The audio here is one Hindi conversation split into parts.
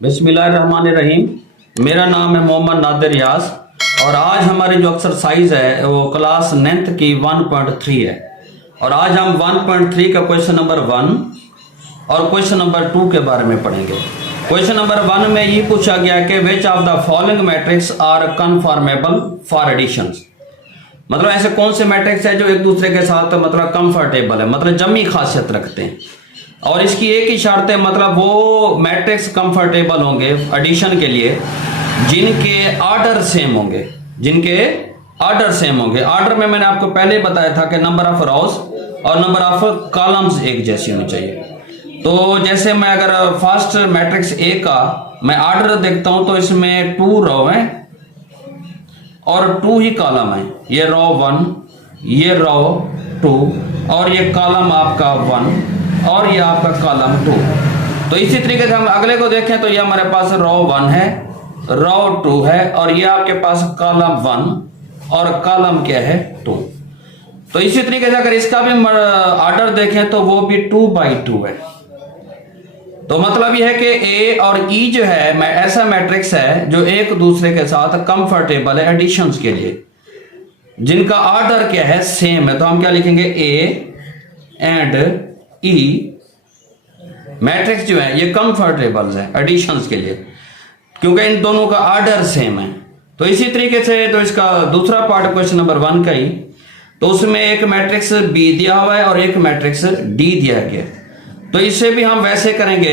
बिस्मिल्लाहिर्रहमानिर्रहीम। मेरा नाम है मोहम्मद नादिर यास और आज हमारी जो एक्सरसाइज है वो क्लास 9th की 1.3 है और आज हम 1.3 का क्वेश्चन नंबर 1 और क्वेश्चन नंबर 2 के बारे में पढ़ेंगे। क्वेश्चन नंबर 1 में ये पूछा गया कि which of the following matrix are conformable for additions, मतलब ऐसे कौन से मैट्रिक्स है जो एक दूसरे के साथ मतलब कंफर्टेबल है, मतलब जमी खासियत रखते हैं। और इसकी एक ही शर्त है, मतलब वो मैट्रिक्स कंफर्टेबल होंगे एडिशन के लिए जिनके ऑर्डर सेम होंगे, जिनके ऑर्डर सेम होंगे। ऑर्डर में मैंने आपको पहले बताया था कि नंबर ऑफ रोज और नंबर ऑफ कॉलम्स एक जैसी होनी चाहिए। तो जैसे मैं अगर फर्स्ट मैट्रिक्स ए का मैं ऑर्डर देखता हूं तो इसमें 2 रो है और 2 ही कॉलम है। ये रो 1, ये रो 2 और ये कॉलम आपका 1 और ये आपका कॉलम 2। तो इसी तरीके से हम अगले को देखें तो ये हमारे पास रो 1 है, रो 2 है और ये आपके पास कॉलम 1 और कॉलम क्या है 2। तो इसी तरीके से अगर इसका भी ऑर्डर देखें तो वो भी 2 by 2 है। तो मतलब यह है कि ए और ई जो है मैं ऐसा मैट्रिक्स है जो एक दूसरे के साथ कंफर्टेबल है एडिशंस के लिए, जिनका ऑर्डर क्या है सेम है। तो हम क्या लिखेंगे, ए एंड ई मैट्रिक्स जो है ये कंफर्टेबल है एडिशंस के लिए क्योंकि इन दोनों का ऑर्डर सेम है। तो इसी तरीके से तो इसका दूसरा पार्ट क्वेश्चन नंबर 1 का ही, तो उसमें एक मैट्रिक्स बी दिया हुआ है और एक मैट्रिक्स डी दिया गया। तो इससे भी हम वैसे करेंगे।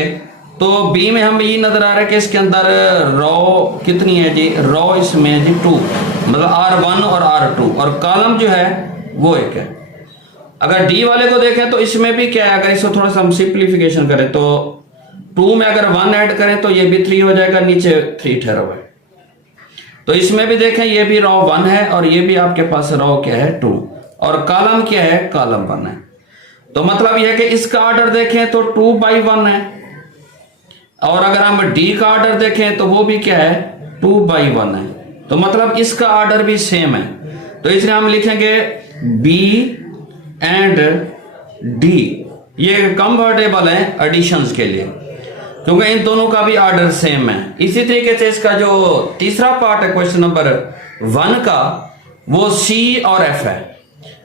तो बी में हम ये नजर आ रहा है कि इसके अंदर रो कितनी है जी, रो इसमें है जी 2, मतलब R1 और R2 और कॉलम जो है वो एक है। अगर डी वाले को देखें तो इसमें भी क्या है, अगर इसको थोड़ा सा हम सिंप्लीफिकेशन करें तो 2 में अगर 1 ऐड करें तो ये भी 3 हो जाएगा, नीचे 3 ठहरा हुआ है। तो इसमें भी देखें ये भी रो 1 है और ये भी आपके पास रो क्या है 2 और कॉलम क्या है, कॉलम 1 है। तो मतलब यह है कि इसका ऑर्डर देखें तो 2 by 1 है और अगर हम डी का ऑर्डर देखें तो वो भी क्या है 2 by 1 है। तो मतलब इसका ऑर्डर भी सेम है। तो इसलिए हम लिखेंगे बी एंड डी ये कंफर्टेबल है एडिशंस के लिए क्योंकि इन दोनों का भी ऑर्डर सेम है। इसी तरीके से इसका जो तीसरा पार्ट है क्वेश्चन नंबर 1 का वो सी और एफ है।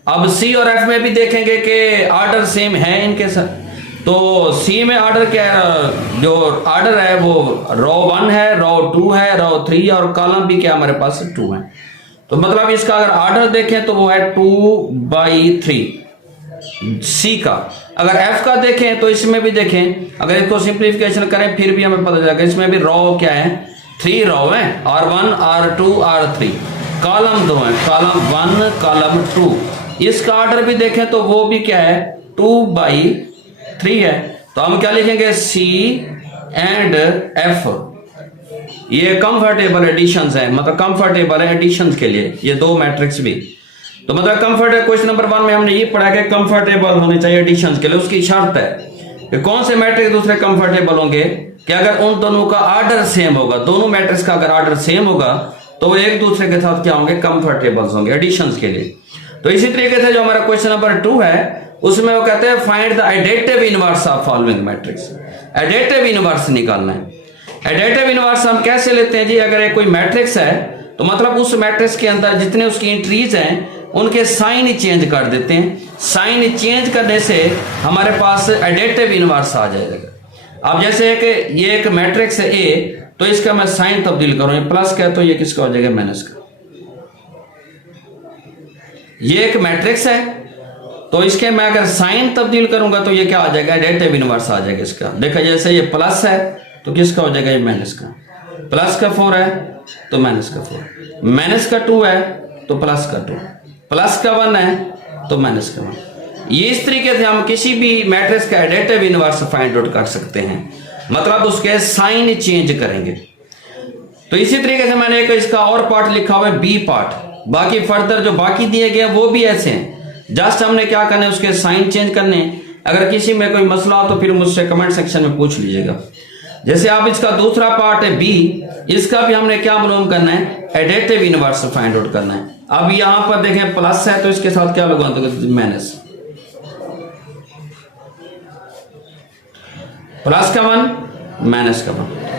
अब सी और एफ में भी देखेंगे कि ऑर्डर सेम है इनके साथ। तो सी में ऑर्डर क्या है, जो ऑर्डर है वो रो 1 है, रो 2 है, रो 3 और कॉलम भी क्या हमारे पास 2 है। तो मतलब इसका अगर ऑर्डर देखें तो वो है 2 by 3 सी का। अगर एफ का देखें तो इसमें भी देखें, अगर इसको सिंप्लीफिकेशन करें फिर भी हमें पता चलेगा इसमें भी रो क्या है 3 रो है, R1 R2 R3, कॉलम 2 है, कॉलम 1 कॉलम 2। इसका ऑर्डर भी देखें तो वो भी क्या है 2 by 3 है। तो हम क्या लिखेंगे सी एंड एफ ये कंफर्टेबल एडिशंस है, मतलब कंफर्टेबल है एडिशंस के लिए ये दो मैट्रिक्स भी। तो मतलब कंफर्टेबल क्वेश्चन नंबर 1 में हमने ये पढ़ा कि कंफर्टेबल होने चाहिए एडिशंस के लिए। उसकी शर्त है कि कौन से मैट्रिक्स दूसरे कंफर्टेबल होंगे कि अगर उन दोनों का ऑर्डर सेम होगा, दोनों मैट्रिक्स का अगर ऑर्डर सेम होगा तो वो एक दूसरे के साथ क्या होंगे, कंफर्टेबल होंगे एडिशंस के लिए। तो इसी तरीके से जो हमारा क्वेश्चन नंबर 2 है उसमें वो कहते हैं find the additive inverse of following matrix. Additive inverse निकालना है। एडेटिव इनवर्स हम कैसे लेते हैं जी, अगर एक कोई मैट्रिक्स है तो मतलब उस मैट्रिक्स के अंदर जितने उसकी एंट्रीज हैं उनके साइन चेंज कर देते हैं। साइन चेंज करने से हमारे पास एडेटिव इनवर्स आ जाएगा। अब जैसे कि ये एक मैट्रिक्स है ए, तो इसका मैं साइन तब्दील करूं, ये प्लस का है तो ये किसका हो जाएगा, माइनस का। ये एक मैट्रिक्स है तो इसके मैं अगर साइन तब्दील करूंगा तो ये क्या आ जाएगा, एडेटिव इनवर्स आ जाएगा इसका। देखा जैसे ये प्लस है तो किसका हो जाएगा, ये माइनस का। प्लस का 4 है तो माइनस का 4, माइनस का 2 है तो प्लस का 2, प्लस का 1 है तो माइनस का 1। ये इस तरीके से हम किसी भी मैट्रिक्स का एडेटिव इनवर्स फाइंड आउट कर सकते हैं, मतलब उसके साइन चेंज करेंगे। तो इसी तरीके से मैंने एक इसका और पार्ट लिखा हुआ है बी पार्ट। बाकी फर्दर जो बाकी दिए गए वो भी ऐसे हैं, जस्ट हमने क्या करना है उसके साइन चेंज करने। अगर किसी में कोई मसला हो तो फिर मुझसे कमेंट सेक्शन में पूछ लीजिएगा। जैसे आप इसका दूसरा पार्ट है बी, इसका भी हमने क्या मालूम करना है, एडेटिव इनवर्स फाइंड आउट करना है। अब यहां पर देखें प्लस है तो इसके साथ क्या लगवा दोगे, माइनस। प्लस का 1 माइनस का 1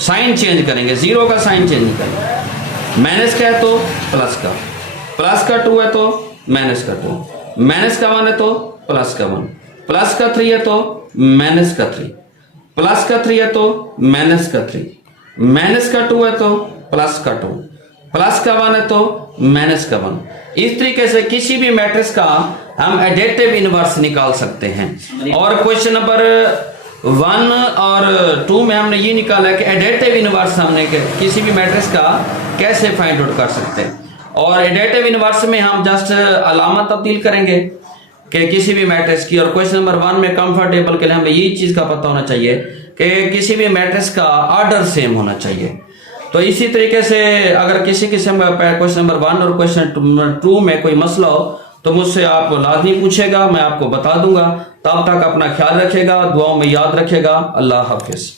साइन चेंज करेंगे, जीरो का साइन चेंज करेंगे। माइनस का है तो प्लस का 2 है तो माइनस का 2, माइनस का 1 है तो प्लस का 1, प्लस का 3 है तो माइनस का 3, प्लस का 3 है तो माइनस का 3, माइनस का 2 है तो प्लस का 2, प्लस का 1 है तो माइनस का 1। इस तरीके से किसी भी मैट्रिक्स का हम एडिटिव इनवर्स निकाल सकते हैं। और क्वेश्चन नंबर 1 और 2 में हमने ये निकाला कि एडिटिव इनवर्स हमने किसी भी मैट्रिक्स का कैसे फाइंड आउट कर सकते हैं। और एडिटिव इनवर्स में हम जस्ट अलामत तब्दील करेंगे कि किसी भी मैट्रिक्स की। और क्वेश्चन नंबर 1 में कंफर्टेबल के लिए हमें यही चीज का पता होना चाहिए कि किसी भी मैट्रिक्स का ऑर्डर सेम होना चाहिए। तो इसी तरीके से अगर किसी किस्म का क्वेश्चन नंबर 1 और क्वेश्चन नंबर 2 में कोई मसला हो तो मुझसे आप लाजमी पूछेगा, मैं आपको बता दूंगा। तब तक अपना ख्याल रखेगा, दुआओं में याद रखेगा। अल्लाह हाफिज।